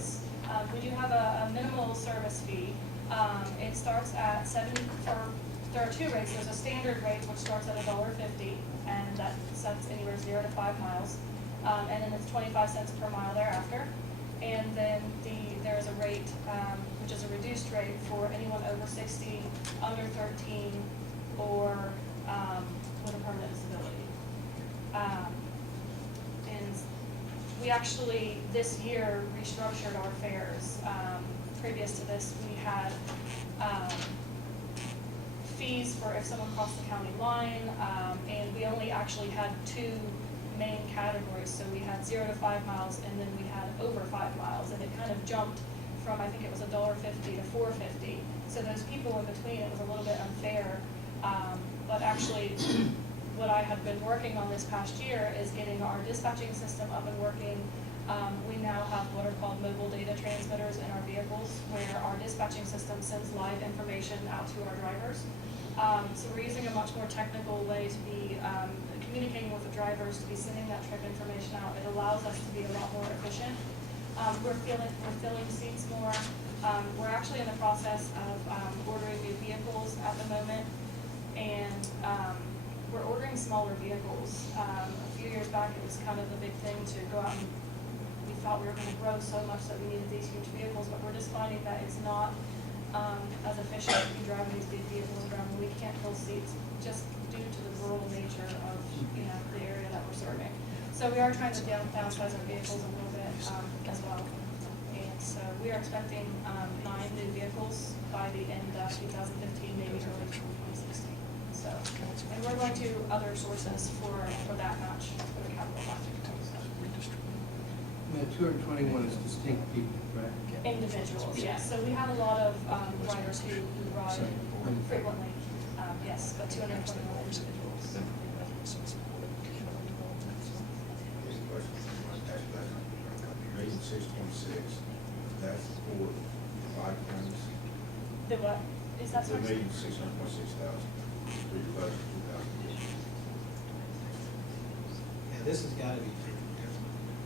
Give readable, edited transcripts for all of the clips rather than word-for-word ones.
service. We do have a minimal service fee. It starts at there are two rates. There's a standard rate which starts at $1.50, and that sets anywhere 0 to 5 miles, and then it's 25 cents per mile thereafter. And then there's a rate which is a reduced rate for anyone over 60, under 13, or with a permanent disability. And we actually this year restructured our fares. Previous to this, we had fees for if someone crossed the county line, and we only actually had two main categories. So we had 0 to 5 miles, and then we had over 5 miles, and it kind of jumped from, I think it was $1.50 to $4.50. So those people in between, it was a little bit unfair. But actually, what I have been working on this past year is getting our dispatching system up and working. We now have what are called mobile data transmitters in our vehicles, where our dispatching system sends live information out to our drivers. So we're using a much more technical way to be communicating with the drivers, to be sending that trip information out. It allows us to be a lot more efficient. We're filling seats more. We're actually in the process of ordering new vehicles at the moment, and we're ordering smaller vehicles. A few years back, it was kind of the big thing to go out and we thought we were going to grow so much that we needed these huge vehicles, but we're just finding that it's not as efficient to be driving these big vehicles around when we can't fill seats just due to the rural nature of the area that we're serving. So we are trying to downsize our vehicles a little bit as well. And so we are expecting 9 new vehicles by the end of 2015, maybe early 2016. So, and we're going to other sources for that match for the capital fund. The 221 is distinct people, right? Individuals, yes. So we have a lot of riders who ride frequently, yes, but 221 individuals. Million 6.6, that's for 5 counties. The what? Is that The sorry? 1,600,600 for your budget 2015. Yeah, this has got to be,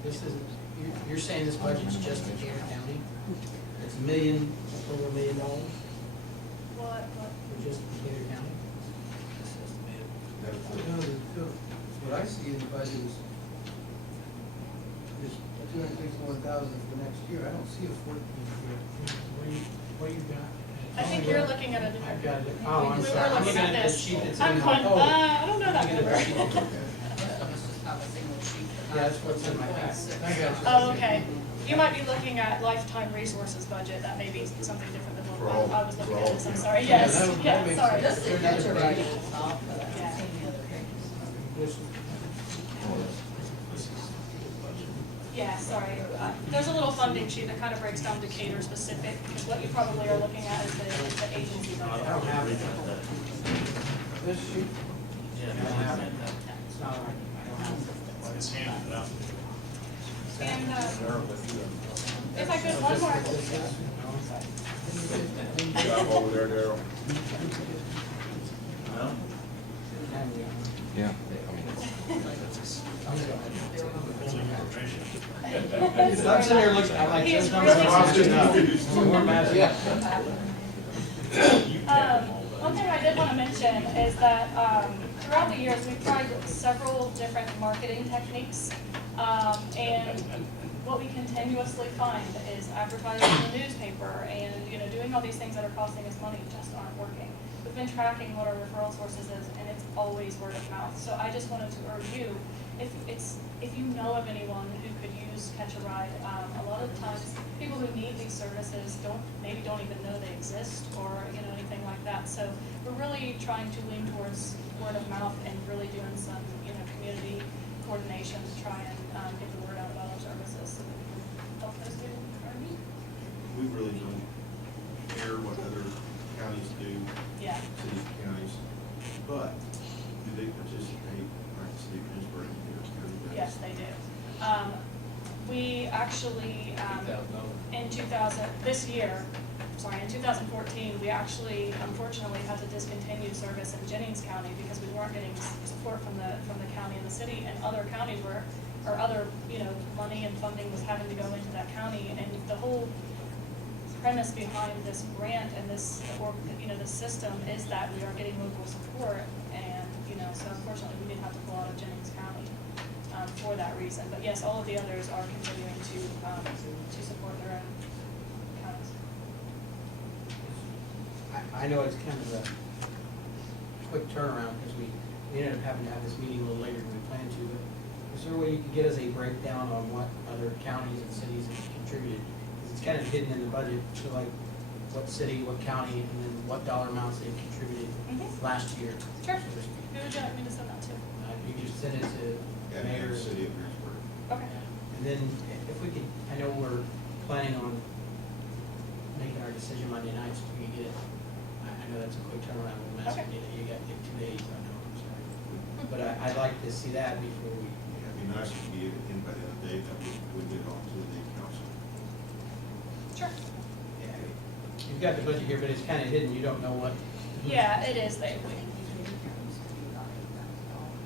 this is, you're saying this budget's just in Gator County? It's over $1 million What? for just Gator County? That's for- No, what I see in the budget is 261,000 for next year. I don't see a 14 here. What you got? I think you're looking at a different. I've got it. We Oh, I'm were sorry. I'm looking at the this. sheet that's I'm in going, my- oh. I don't know that Looking at the sheet. number. Yeah, that's what's in my pack. I got you. Oh, okay. You might be looking at lifetime resources budget. That may be something different than For what all- I was looking for at all this. I'm people. sorry. Yeah, Yes, that yeah, makes sorry. sense. This is such a right off, but I've Yeah. seen the other things. Yeah, sorry. There's a little funding sheet that kind of breaks down Decatur specific, because what you probably are looking at is the agency I budget. don't have it. This sheet, I don't have it. It's not, I don't have it. It's handed out. And if I could, one more. You got 'em over there, Darryl? Yeah. I'm sitting here looking, I'm like, He's those numbers really are matching up. We're matching up. One thing I did want to mention is that throughout the years, we've tried several different marketing techniques. And what we continuously find is advertising in the newspaper and doing all these things that are costing us money just aren't working. We've been tracking what our referral sources is, and it's always word of mouth. So I just wanted to urge you, if you know of anyone who could use Catch a Ride, a lot of the times people who need these services maybe don't even know they exist or anything like that. So we're really trying to lean towards word of mouth and really doing some community coordination to try and get the word out about our services so that we can help those people who are in need. We really don't care what other counties do, Yeah. cities, counties, but do they participate, like the city of Greensburg, here? Yes, they do. We actually, in 2014, we actually unfortunately had to discontinue service in Jennings County because we weren't getting support from the county and the city, and other counties were or other, money and funding was having to go into that county, and the whole premise behind this grant and this, or, the system is that we are getting local support, and, so unfortunately, we did have to pull out of Jennings County, for that reason, but yes, all of the others are continuing to support their own counties. I know it's kind of a quick turnaround, because we ended up having to have this meeting a little later than we planned to, but is there a way you could get us a breakdown on what other counties and cities have contributed? Because it's kind of hidden in the budget, so like what city, what county, and then what dollar amounts they've contributed last year. Sure. Who would you like me to send that to? You just send it to Yeah, mayor. the city of Greensburg. Okay. And then if we could, I know we're planning on making our decision Monday night, so we can get it. I know that's a quick turnaround, we'll mess with Okay. you, you got 2 days, I know, I'm sorry. But I'd like to see that before we, Yeah, it'd be nice if we get it in by the end of the day, that we get it on to the council. Sure. yeah, you've got the budget here, but it's kind of hidden, you don't know what. Yeah, it is,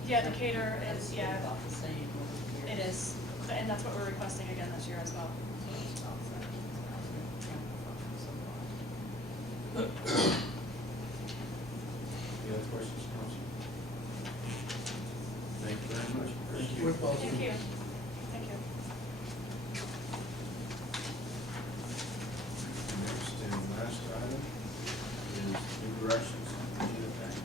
yeah, Decatur is, About the same over here. it is, and that's what we're requesting again this year as well. Any other questions, council? Thank you very much. Thank you. With both. Thank you. Thank you. Next and last item is new directions. Regina Pank.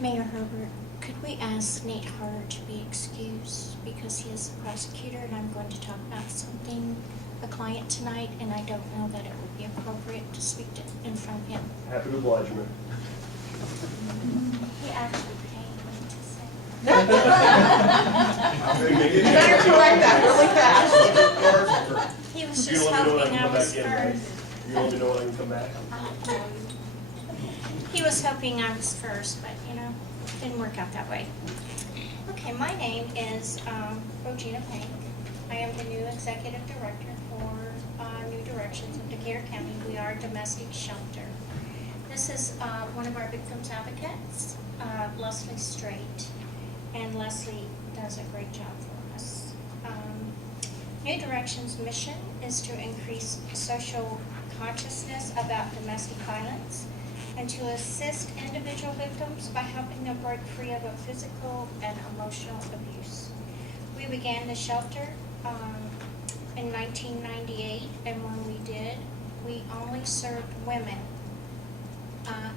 Mayor Herbert, could we ask Nate Harder to be excused because he is the prosecutor and I'm going to talk about something, a client tonight, and I don't know that it would be appropriate to speak in front of him. Happy to oblige, ma'am. He actually paid me to say. You better correct that really fast. He was You just want me to know when hoping I I can come was back in, right? first. You want me to know when I can come back? He was hoping I was first, but didn't work out that way. Okay, my name is RoJeanna Pank. I am the new executive director for New Directions of Decatur County. We are a domestic shelter. This is one of our victims advocates, Leslie Straight, and Leslie does a great job for us. New Directions' mission is to increase social consciousness about domestic violence and to assist individual victims by helping them break free of a physical and emotional abuse. We began the shelter in 1998, and when we did, we only served women.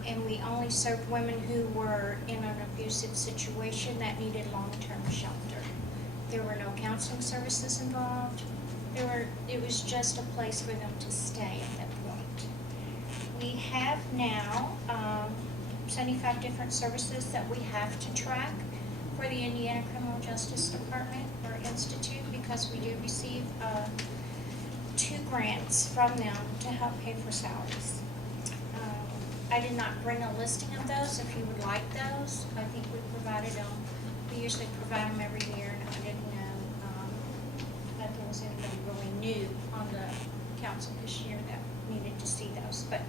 And we only served women who were in an abusive situation that needed long-term shelter. There were no counseling services involved. It was just a place for them to stay at that point. We have now 75 different services that we have to track for the Indiana Criminal Justice Department or Institute, because we do receive 2 grants from them to help pay for salaries. I did not bring a listing of those. If you would like those, I think we provided them. We usually provide them every year, and I didn't know that there was anybody really new on the council this year that needed to see those. But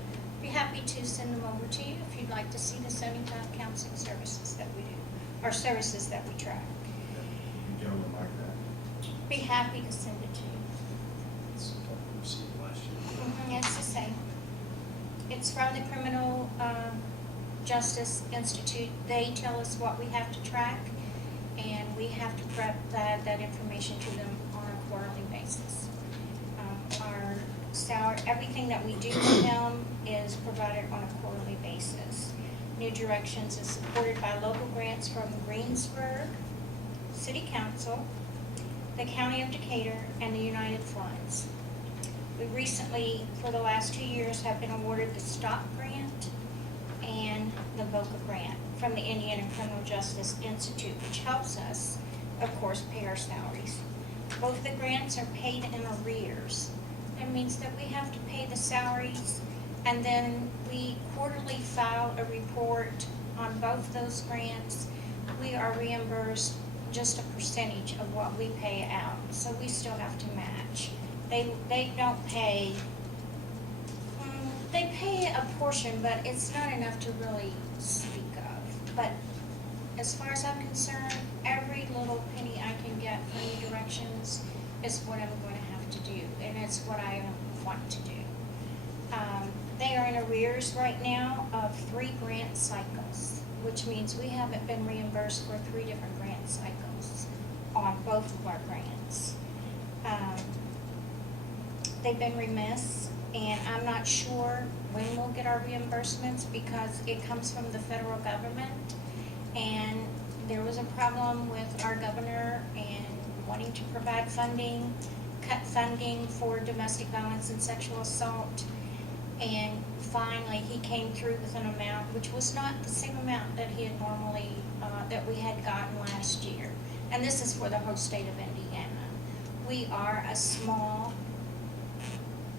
be happy to send them over to you if you'd like to see the 75 counseling services that we do, or services that we track. You gentlemen like that? Be happy to send it to you. It's what we received last year. It's the same. It's from the Criminal Justice Institute. They tell us what we have to track, and we have to provide that information to them on a quarterly basis. Our salary, everything that we do for them is provided on a quarterly basis. New Directions is supported by local grants from Greensburg City Council, the County of Decatur, and the United Funds. We recently, for the last 2 years, have been awarded the STOP grant and the VOCA grant from the Indiana Criminal Justice Institute, which helps us, of course, pay our salaries. Both of the grants are paid in arrears. That means that we have to pay the salaries, and then we quarterly file a report on both those grants. We are reimbursed just a percentage of what we pay out, so we still have to match. They don't pay They pay a portion, but it's not enough to really speak of. But as far as I'm concerned, every little penny I can get from New Directions is what I'm going to have to do, and it's what I want to do. They are in arrears right now of 3 grant cycles, which means we haven't been reimbursed for 3 different grant cycles on both of our grants. They've been remiss, and I'm not sure when we'll get our reimbursements because it comes from the federal government. And there was a problem with our governor and wanting to provide funding, cut funding for domestic violence and sexual assault. And finally, he came through with an amount which was not the same amount that he had normally, that we had gotten last year. And this is for the whole state of Indiana. We are a small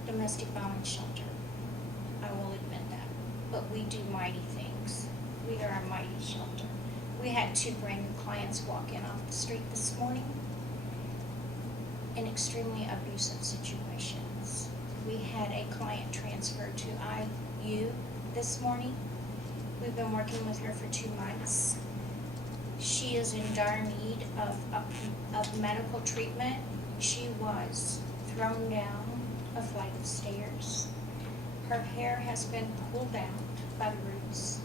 domestic violence shelter. I will admit that. But we do mighty things. We are a mighty shelter. We had 2 brand new clients walk in off the street this morning in extremely abusive situations. We had a client transferred to IU this morning. We've been working with her for 2 months. She is in dire need of medical treatment. She was thrown down a flight of stairs. Her hair has been pulled out by the roots.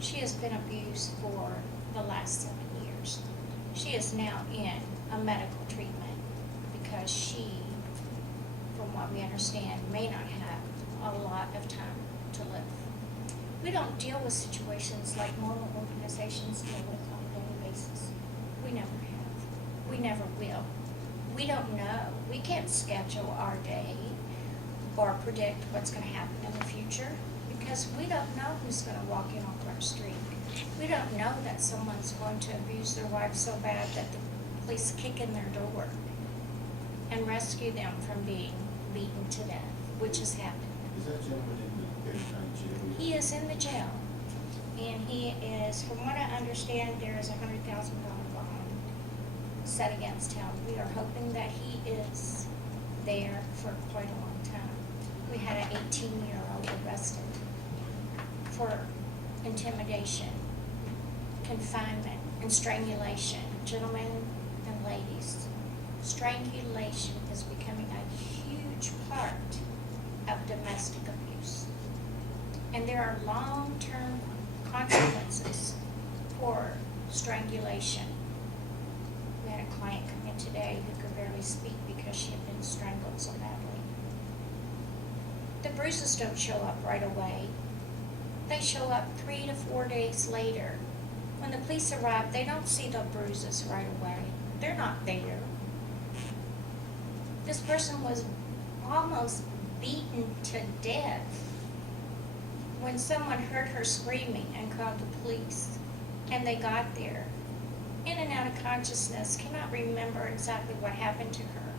She has been abused for the last 7 years. She is now in a medical treatment because she, from what we understand, may not have a lot of time to live. We don't deal with situations like normal organizations deal with on a daily basis. We never have. We never will. We don't know. We can't schedule our day or predict what's going to happen in the future because we don't know who's going to walk in off our street. We don't know that someone's going to abuse their wife so bad that the police kick in their door and rescue them from being beaten to death, which has happened. Is that gentleman in the Perry County Jail? He is in the jail, and he is, from what I understand, there is $100,000 bond set against him. We are hoping that he is there for quite a long time. We had an 18-year-old arrested for intimidation, confinement, and strangulation. Gentlemen and ladies, strangulation is becoming a huge part of domestic abuse. And there are long-term consequences for strangulation. We had a client come in today who could barely speak because she had been strangled so badly. The bruises don't show up right away. They show up 3 to 4 days later. When the police arrive, they don't see the bruises right away. They're not there. This person was almost beaten to death when someone heard her screaming and called the police. And they got there, in and out of consciousness, cannot remember exactly what happened to her.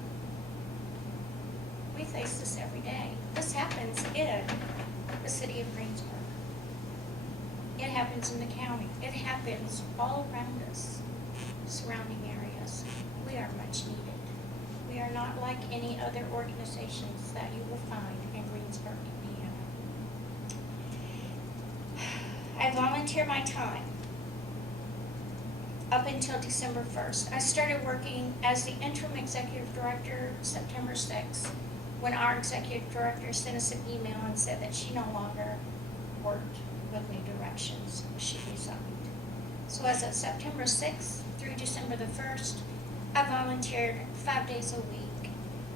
We face this every day. This happens in the city of Greensburg. It happens in the county. It happens all around us, surrounding areas. We are much needed. We are not like any other organizations that you will find in Greensburg, Indiana. I volunteer my time up until December 1st. I started working as the interim executive director September 6th, when our executive director sent us an email and said that she no longer worked with New Directions. She resigned. So as of September 6th through December the 1st, I volunteered 5 days a week,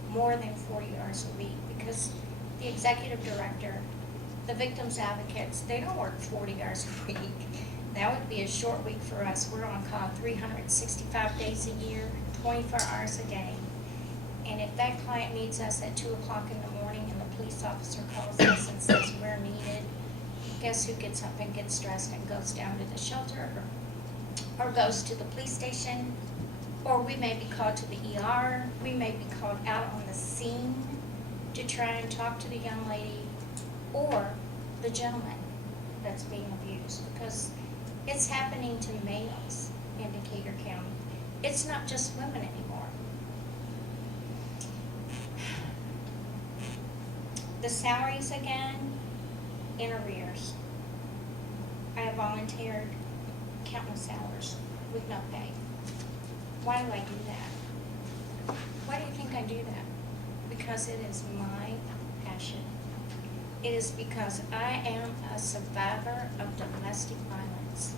more than 40 hours a week, because the executive director, the victims advocates, they don't work 40 hours a week. That would be a short week for us. We're on call 365 days a year, 24 hours a day. And if that client needs us at 2 o'clock in the morning and the police officer calls us and says we're needed, guess who gets up and gets dressed and goes down to the shelter or goes to the police station? Or we may be called to the ER. We may be called out on the scene to try and talk to the young lady or the gentleman that's being abused, because it's happening to males in Decatur County. It's not just women anymore. The salaries again, in arrears. I have volunteered countless hours with no pay. Why do I do that? Why do you think I do that? Because it is my passion. It is because I am a survivor of domestic violence.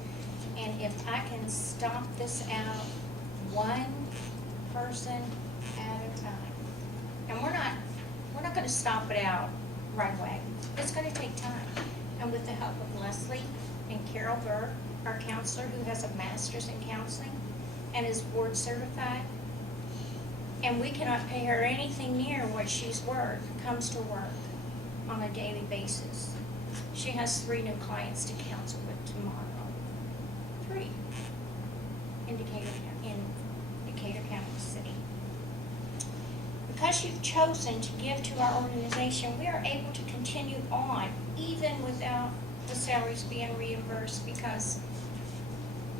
And if I can stomp this out one person at a time, and we're not gonna stomp it out right away. It's gonna take time. And with the help of Leslie and Carol Burr, our counselor who has a master's in counseling and is board certified, and we cannot pay her anything near what comes to work on a daily basis. She has 3 new clients to counsel with tomorrow. 3 in Decatur County City. Because you've chosen to give to our organization, we are able to continue on even without the salaries being reimbursed, because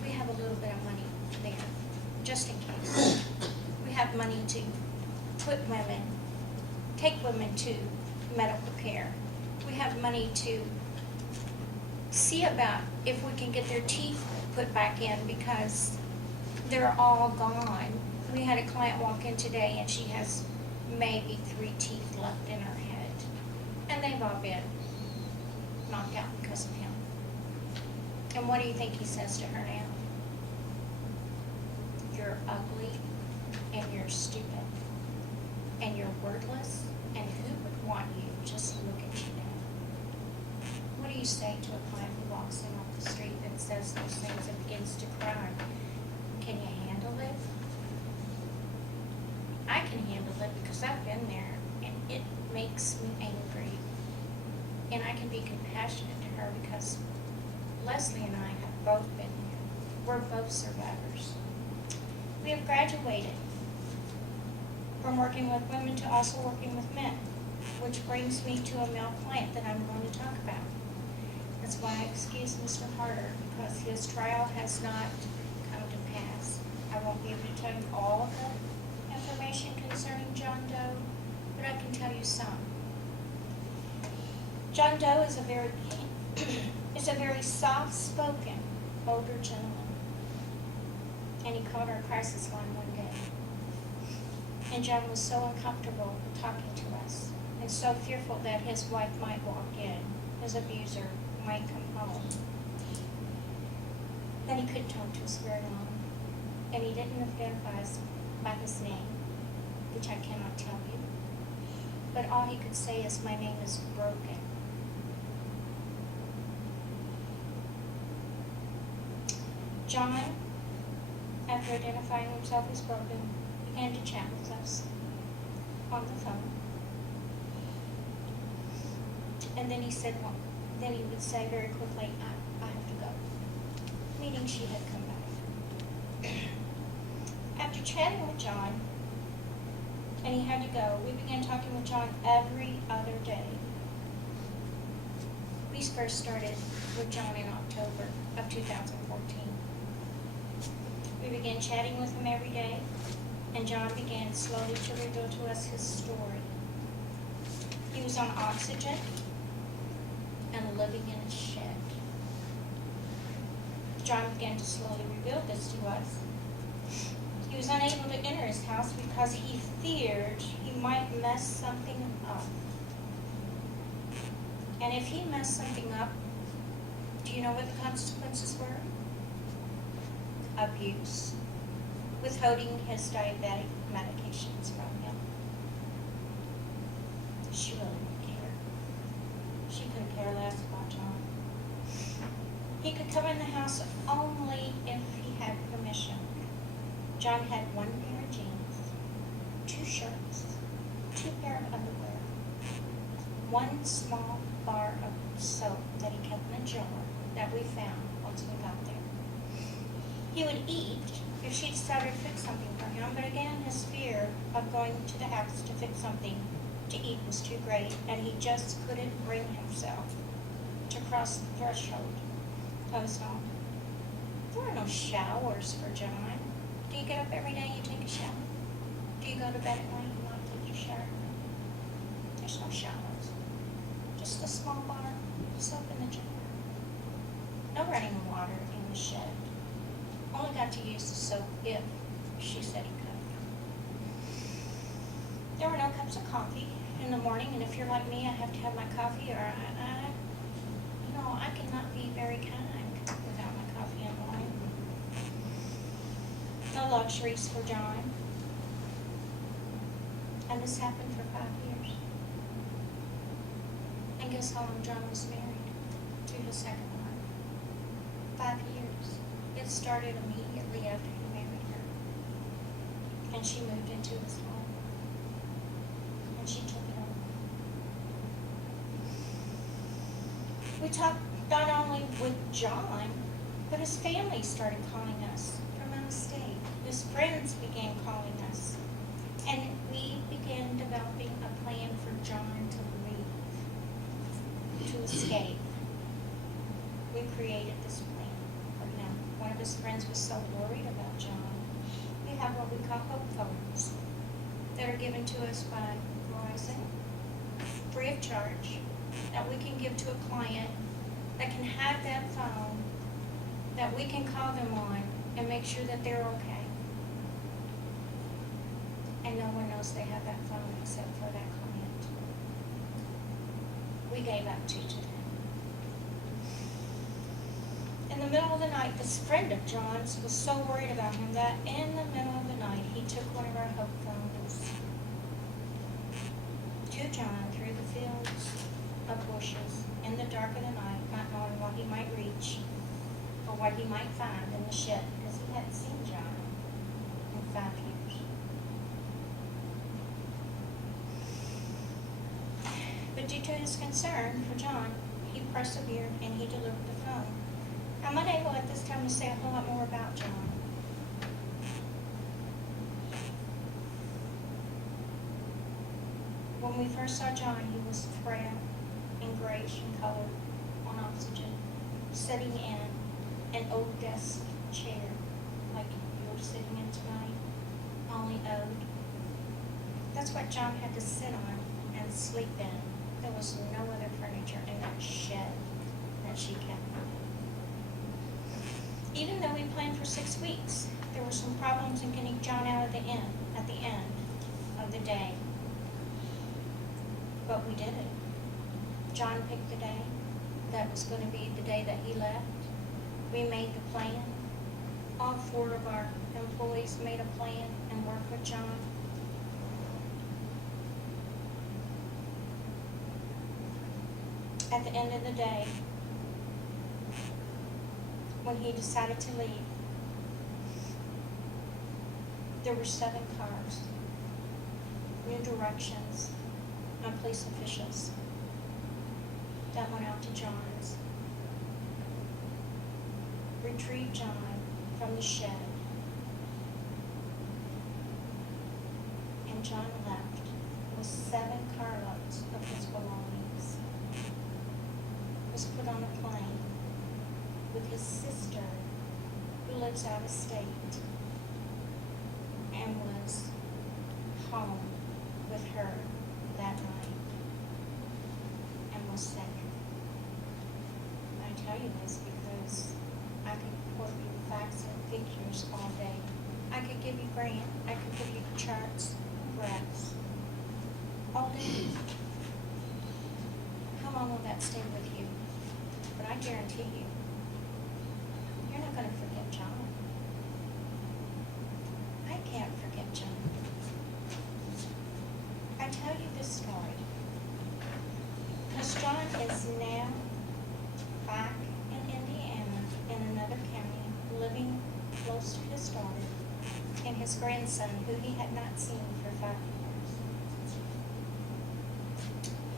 we have a little bit of money there, just in case. We have money to take women to medical care. We have money to see about if we can get their teeth put back in because they're all gone. We had a client walk in today and she has maybe 3 teeth left in her head. And they've all been knocked out because of him. And what do you think he says to her now? You're ugly and you're stupid and you're wordless, and who would want you? Just look at you now. What do you say to a client who walks in off the street and says those things and begins to cry? Can you handle it? I can handle it because I've been there, and it makes me angry. And I can be compassionate to her because Leslie and I have both been there. We're both survivors. We have graduated from working with women to also working with men, which brings me to a male client that I'm going to talk about. That's why I excuse Mr. Harder, because his trial has not come to pass. I won't be able to tell you all the information concerning John Doe, but I can tell you some. John Doe is a very soft-spoken older gentleman, and he called our crisis line one day. And John was so uncomfortable talking to us, and so fearful that his wife might walk in, his abuser might come home, that he couldn't talk to us very long. And he didn't identify us by his name, which I cannot tell you. But all he could say is, my name is Broken. John, after identifying himself as broken, began to chat with us on the phone. And then then he would say very quickly, I have to go. Meaning she had come back. After chatting with John, and he had to go, we began talking with John every other day. We first started with John in October of 2014. We began chatting with him every day, and John began slowly to reveal to us his story. He was on oxygen and living in a shed. John began to slowly reveal this to us. He was unable to enter his house because he feared he might mess something up. And if he messed something up, do you know what the consequences were? Abuse. Withholding his diabetic medications from him. She really didn't care. She couldn't care less about John. He could come in the house only if he had permission. John had 1 pair of jeans, 2 shirts, 2 pair of underwear, 1 small bar of soap that he kept in a jar that we found once we got there. He would eat if she decided to fix something for him, but again, his fear of going to the house to fix something to eat was too great, and he just couldn't bring himself to cross the threshold of his home. There are no showers for John. Do you get up every day and you take a shower? Do you go to bed at night and not take your shower? There's no showers. Just a small bar soap in the jar. No running water in the shed. Only got to use the soap if she said he could. There were no cups of coffee in the morning, and if you're like me, I have to have my coffee, or I cannot be very kind without my coffee and wine. No luxuries for John. And this happened for 5 years. And guess how long John was married to his second wife? 5 years. It started immediately after he married her. And she moved into his home. And she took it over. We talked not only with John, but his family started calling us from out of state. His friends began calling us. And we began developing a plan for John to leave, to escape. We created this plan for him. One of his friends was so worried about John. We have what we call hope phones that are given to us by Verizon, free of charge, that we can give to a client that can have that phone, that we can call them on and make sure that they're okay. And no one knows they have that phone except for that client. We gave up to them. In the middle of the night, this friend of John's was so worried about him that in the middle of the night, he took one of our hope phones to John through the fields of bushes in the dark of the night, not knowing what he might reach or what he might find in the shed, because he hadn't seen John in 5 years. But due to his concern for John, he persevered and he delivered the phone. I'm unable at this time to say a whole lot more about John. When we first saw John, he was frail and grayish in color, on oxygen, sitting in an old desk chair like you're sitting in tonight, only old. That's what John had to sit on and sleep in. There was no other furniture in that shed that she kept. Even though we planned for 6 weeks, there were some problems in getting John out at the end of the day. But we did it. John picked the day that was going to be the day that he left. We made the plan. All 4 of our employees made a plan and worked with John. At the end of the day, when he decided to leave, there were 7 cars, new directions, and police officials that went out to John's, retrieved John from the shed, and John left with 7 carloads of his belongings, was put on a plane with his sister, who lives out of state, and was home with her that night, and was safe. I tell you this because I could quote you facts and figures all day. I could give you grant, I could give you charts, graphs, all day. How long will that stay with you? But I guarantee you, you're not going to forget John. I can't forget John. I tell you this story because John is now back in Indiana in another county, living close to his daughter and his grandson, who he had not seen for 5 years.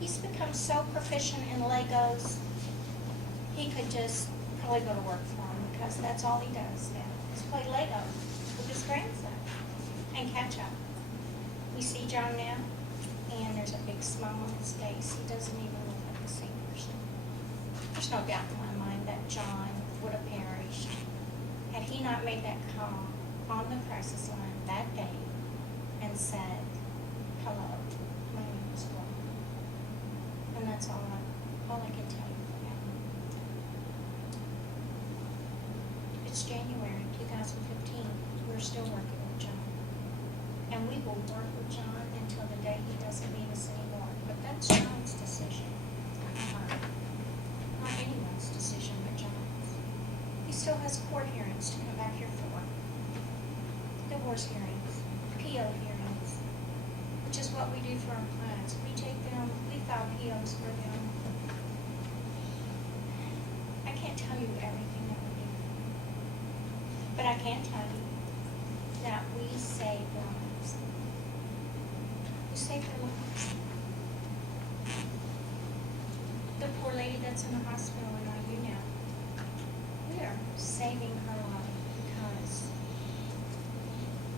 He's become so proficient in Legos, he could just probably go to work for him because that's all he does now, is play Legos with his grandson and catch up. We see John now, and there's a big smile on his face. He doesn't even look like the same person. There's no doubt in my mind that John would have perished had he not made that call on the crisis line that day and said, "Hello, my name is Ron." And that's all I can tell you for now. since January 2015, we're still working with John. And we will work with John until the day he doesn't need us anymore. But that's John's decision, not anyone's decision but John's. He still has court hearings to come back here for. Divorce hearings, PO hearings, which is what we do for our clients. We take them, we file POs for them. I can't tell you everything that we do, but I can tell you that we save lives. We save their lives. The poor lady that's in the hospital in IU now, we are saving her life because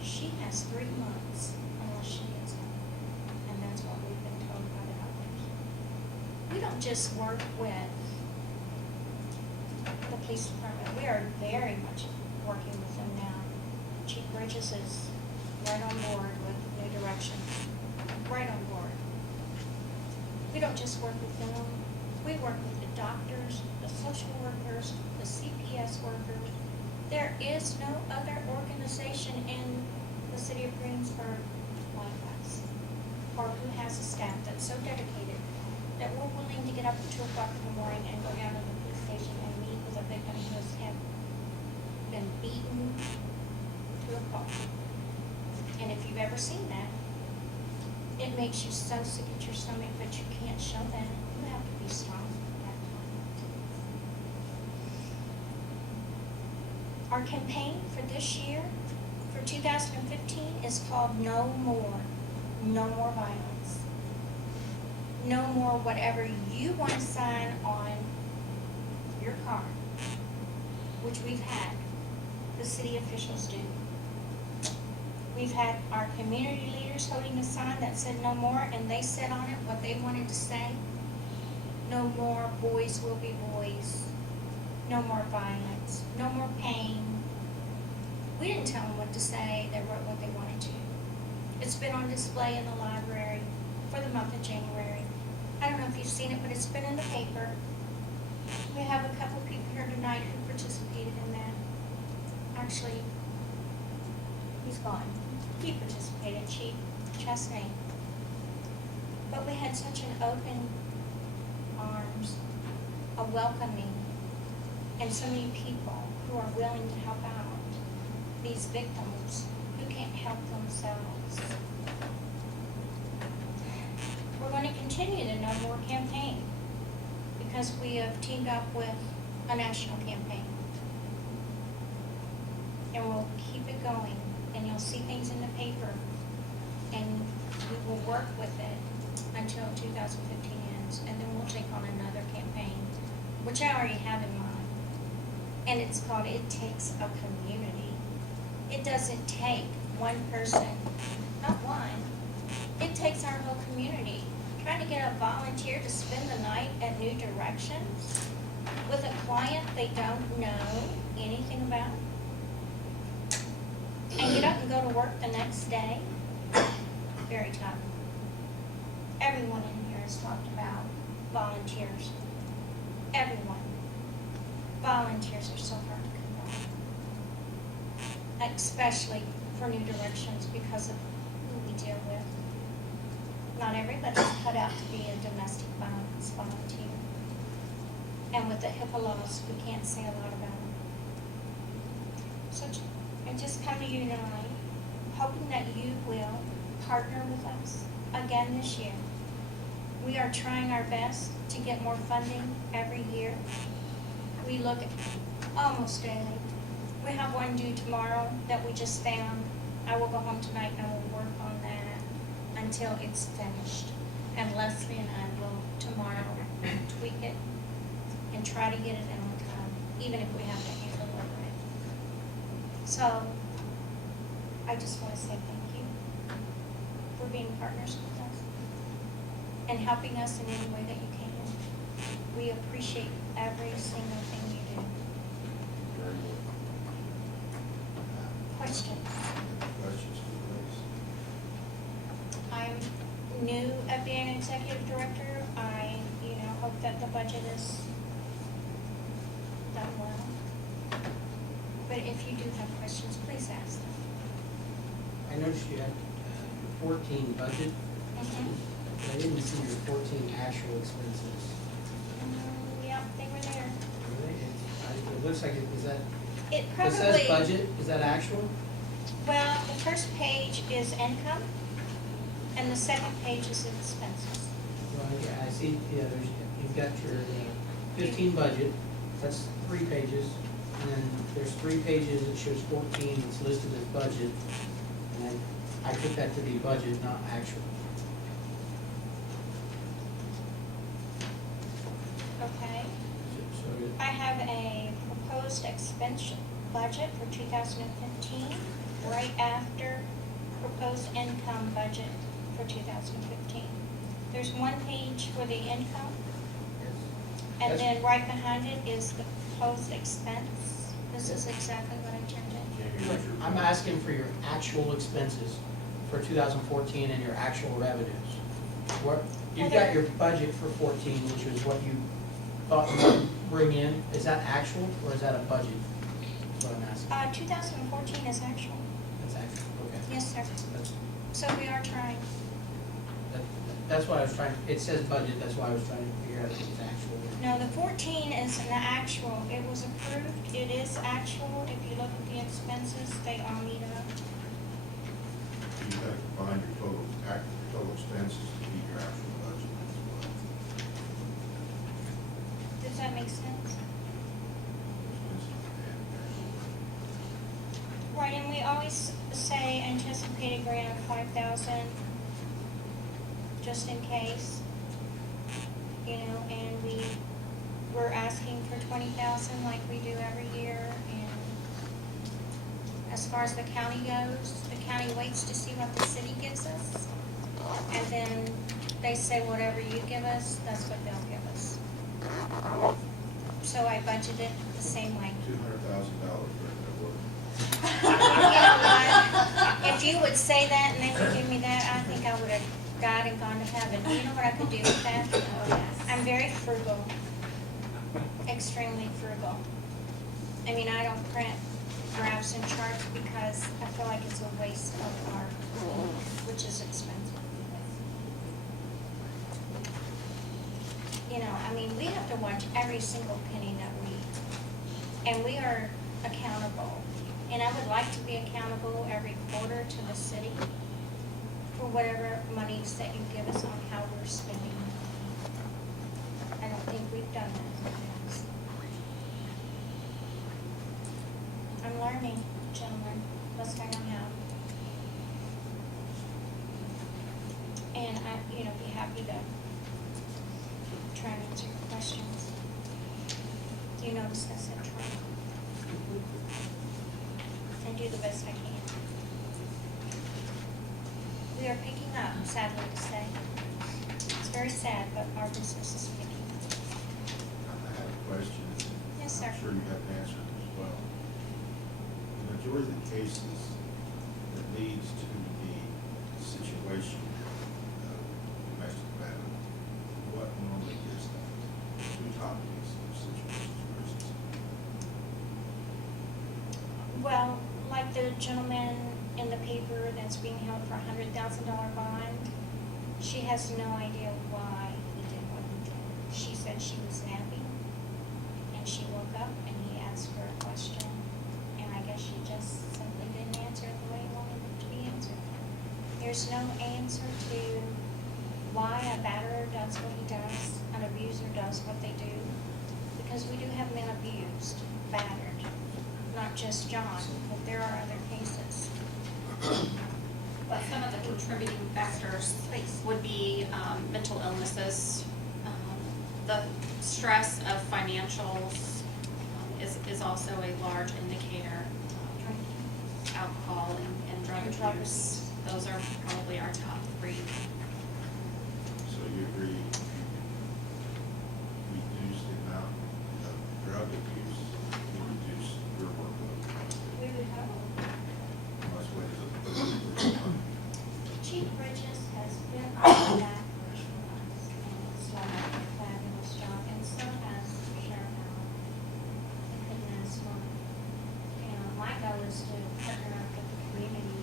she has 3 months unless she gets help, and that's what we've been told by the doctors. We don't just work with the police department, we are very much working with them now. Chief Bridges is right on board with New Direction, right on board. We don't just work with them, we work with the doctors, the social workers, the CPS workers. There is no other organization in the city of Greensburg like us, or who has a staff that's so dedicated that we're willing to get up at 2 o'clock in the morning and go down to the police station and meet with a victim who has been beaten to a pulp. And if you've ever seen that, it makes you so sick at your stomach, but you can't show that. You have to be strong at that time. Our campaign for this year, for 2015, is called No More. No more violence. No more whatever you want to sign on your car, which we've had the city officials do. We've had our community leaders holding a sign that said no more, and they said on it what they wanted to say. No more boys will be boys. No more violence. No more pain. We didn't tell them what to say. They wrote what they wanted to. It's been on display in the library for the month of January. I don't know if you've seen it, but it's been in the paper. We have a couple people here tonight who participated in that. Actually, he's gone. He participated, Chief Chesney. But we had such an open arms, a welcoming, and so many people who are willing to help out these victims who can't help themselves. We're going to continue the No More campaign because we have teamed up with a national campaign. And we'll keep it going, and you'll see things in the paper, and we will work with it until 2015 ends, and then we'll take on another campaign, which I already have in mind. And it's called It Takes a Community. It doesn't take one person, not one. It takes our whole community. Trying to get a volunteer to spend the night at New Directions with a client they don't know anything about, and get up and go to work the next day, very tough. Everyone in here has talked about volunteers. Everyone. Volunteers are so hard to come by, especially for New Directions because of who we deal with. Not everybody's cut out to be a domestic violence volunteer. And with the HIPAA laws, we can't say a lot about them. So I just come to you tonight, hoping that you will partner with us again this year. We are trying our best to get more funding every year. We look at almost daily. We have one due tomorrow that we just found. I will go home tonight and I will work on that until it's finished. And Leslie and I will tomorrow tweak it and try to get it in on time, even if we have to handle it. So, I just want to say thank you for being partners with us and helping us in any way that you can. We appreciate every single thing you do. Very well. Questions? Questions, please? I'm new at being executive director. I, hope that the budget is done well. But if you do have questions, please ask them. I noticed you had 14 budget, Mhm. but I didn't see your 14 actual expenses. Yep, they were there. Really? It looks like is that, It it says probably, budget, is that actual? well, the first page is income, and the second page is expenses. Well, yeah, I see, yeah, you've got your 15 budget, that's 3 pages, and then there's 3 pages that shows 14 that's listed as budget, and then I took that to be budget, not actual. Okay. So I have a proposed expense budget for 2015, right after proposed income budget for 2015. There's one page for the income, and That's- then right behind it is the proposed expense. This is exactly what I turned in. Jamie, what's your? I'm asking for your actual expenses for 2014 and your actual revenues. What, you've got your budget for 14, which is what you thought you would bring in. Is that actual or is that a budget? That's what I'm asking. 2014 is actual. That's actual, okay. Yes, sir. That's, So we are trying. that's what I was trying, it says budget, that's why I was trying to figure out if it's actual. No, the 14 is an actual. It was approved. It is actual. If you look at the expenses, they all meet up. You have to find your total expenses to be your actual budget as well. Does that make sense? Expenses and actual. Right, and we always say anticipated grant of 5,000, just in case, you know, and we're asking for 20,000 like we do every year. And as far as the county goes, the county waits to see what the city gives us, and then they say whatever you give us, that's what they'll give us. So I budgeted the same way. $200,000 worth of work. You know what? If you would say that and they would give me that, I think I would have died and gone to heaven. You know what I could do with that? I'm very frugal, extremely frugal. I mean, I don't print graphs and charts because I feel like it's a waste of our, which is expensive. You know, I mean, we have to watch every single penny that and we are accountable. And I would like to be accountable every quarter to the city for whatever monies that you give us on how we're spending. I don't think we've done that in the past. I'm learning, gentlemen, best I know how. And I, you know, be happy to try and answer your questions. You notice I said try. And do the best I can. We are picking up, sadly to say. It's very sad, but our business is picking up. I have a question. Yes, sir. I'm sure you have an answer as well. The majority of the cases that leads to the situation of domestic battery, what normally is that? We talk to these situations versus. Well, like the gentleman in the paper that's being held for $100,000 bond, she has no idea why he did what he did. She said she was napping, and she woke up and he asked her a question, and I guess she just simply didn't answer it the way he wanted it to be answered. There's no answer to why a batterer does what he does, an abuser does what they do, because we do have men abused, battered, not just John, but there are other cases. But some of the contributing factors would be mental illnesses. The stress of financials is also a large indicator. Alcohol and drug abuse, those are probably our top three. So you agree, if you reduce the amount of drug abuse, you reduce your workload. We would hope. That's what it is. Chief Bridges has been on that for months, and it's done a fabulous job, and so has Sheriff Allen. I couldn't ask for, you know, my was to partner up with the community,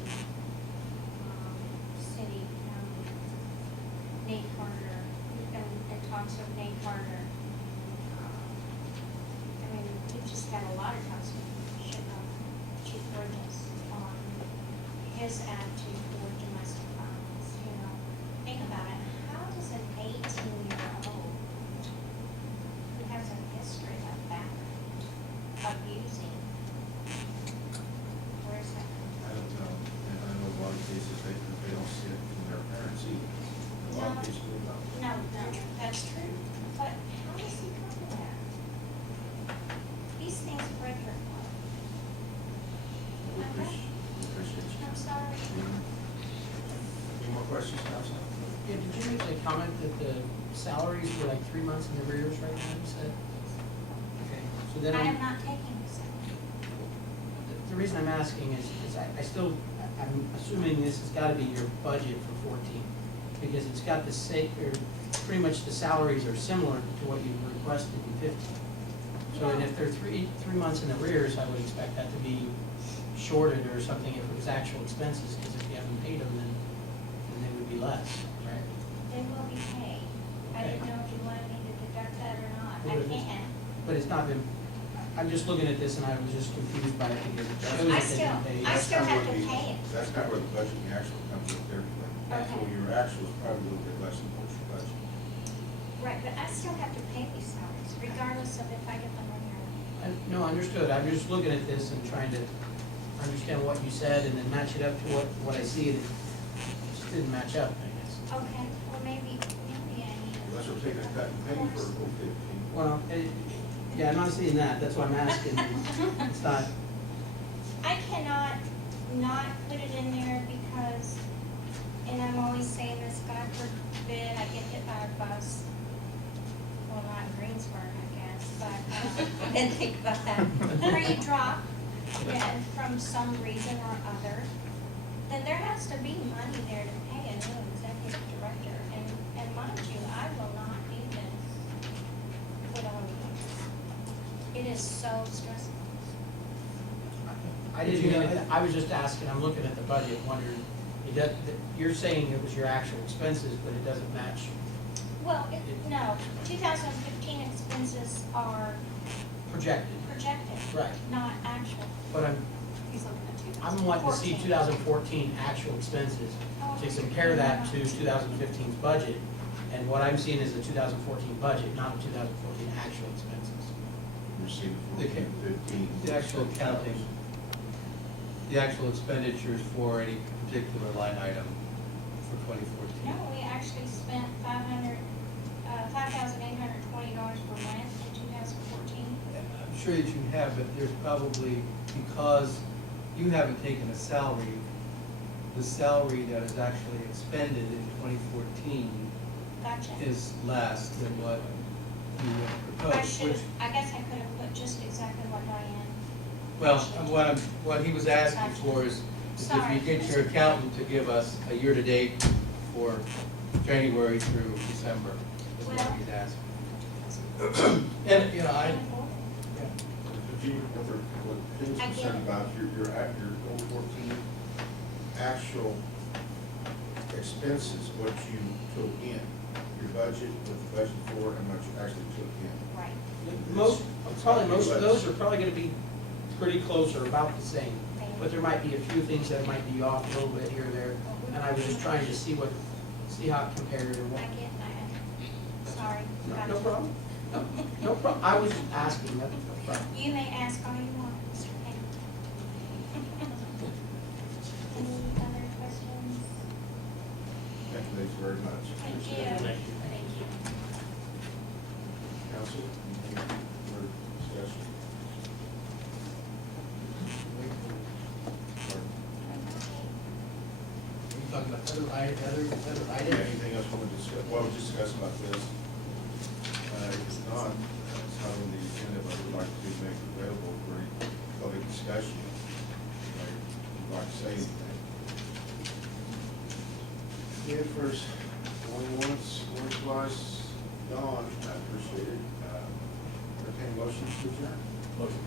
city, Nate Carter, and talks with Nate Carter. I mean, we've just had a lot of talks with Chief Burgess on his attitude toward domestic violence, you know. Think about it, how does an 18-year-old who has a history like that, abusing, where's that? I don't know, and I know a lot of cases, they don't see it from their parents either. A lot of cases they don't. No, that's true, but how does he come to that? These things break your heart. We appreciate you. I'm sorry. Any more questions, Council? Yeah, did you make the comment that the salaries were like 3 months in arrears right now, you said? Okay, so then I am not taking this. the reason I'm asking is I'm assuming this has gotta be your budget for 14, because it's got the same, or pretty much the salaries are similar to what you requested in 15. So, and if they're three months in arrears, I would expect that to be shorted or something if it was actual expenses, because if you haven't paid them, then they would be less, right? They will be paid. I Okay. didn't know if you wanted me to deduct that or not. I Well, it is- can't. But it's not been, I'm just looking at this and I was just confused by it because it shows I that they still, didn't pay. I still That's not have to where the- pay it. That's not where the budget, the actual comes up there. Okay. So your actual is probably a little bit less than what your budget. Right, but I still have to pay these salaries regardless of if I get the money or not. No, understood. I'm just looking at this and trying to understand what you said and then match it up to what I see, and it just didn't match up, I guess. Okay, well, maybe I need to. Unless we'll take a cut and pay for 15. Well, yeah, I'm not seeing that. That's what I'm asking. It's not, I cannot not put it in there because, and I'm always saying this, God forbid I get hit by a bus. Well, not in Greensburg, I guess, but I didn't think about that. Or you drop dead from some reason or other, then there has to be money there to pay a new executive director. And mind you, I will not do this with all of you. It is so stressful. I didn't mean it. I was just asking, I'm looking at the budget, wondering, you're saying it was your actual expenses, but it doesn't match. Well, no, 2015 expenses are Projected, projected, right. not actual. But He's looking at 2000. I'm wanting to see 14. 2014 actual expenses, to compare that to 2015's budget. And what I'm seeing is the 2014 budget, not the 2014 actual expenses. You're seeing The 14, 15. The actual accounting, the actual expenditures for any particular line item for 2014. No, we actually spent $5,820 for rent in 2014. I'm sure that you have, but there's probably, because you haven't taken a salary, the salary that is actually expended in 2014 Gotcha. is less than what you I proposed, should which, have, I guess I could have put just exactly what Diane. well, what he was asking for is if Sorry. you get your accountant to give us a year-to-date for January through December, is what Well- he's asking. And, you know, What Jim's I get concerned it. about, your 2014 actual expenses, what you took in, your budget, what the budget for, and what you actually took in. Right. Most of those are probably gonna be pretty close or about the same. But there might be a few things that might be off a little bit here or there, and I was just trying to see how it compared or what. I get that. Sorry. No Gotcha. problem. No problem. I was just asking, that's no problem. You may ask all you want, Mr. Payne. Any other questions? Thank you ladies very much. Thank you. Thank you. Thank you. Council, any further discussion? Are you talking about other items? Anything else you want to discuss? Well, we're discussing about this. It's not on the agenda, but we'd like to make it available for any public discussion. If you'd like to say anything. Yeah, first, going once, going twice, gone, I appreciate it. Entertain motions to adjourn. Motion.